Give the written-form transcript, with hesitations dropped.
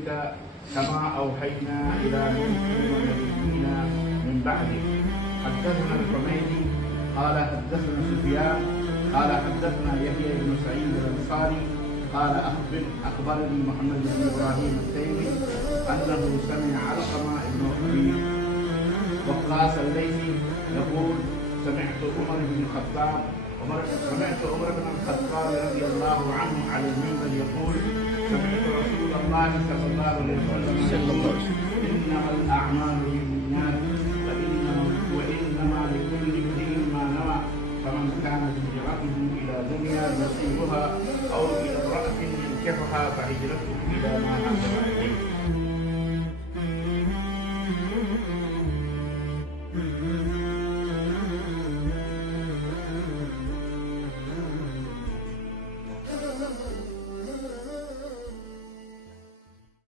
رسولك كما أوحينا إلى نوح والنبيين من بعده. حدثنا الحميدي قال حدثنا سفيان قال حدثنا يحيى بن سعيد الأنصاري قال أخبرني محمد بن إبراهيم التيمي أنه سمع علقمة بن أبي وقاص الليثي يقول سمعت عمر بن الخطاب رضي الله عنه على المنبر يقول سمعت رسول الله صلى الله عليه وسلم إنما الأعمال بالنيات وإنما لكل امرئ ما نوى فمن كانت هجرته إلى دنيا يصيبها أو إلى امرأة ينكحها فهجرته إلى ما هاجر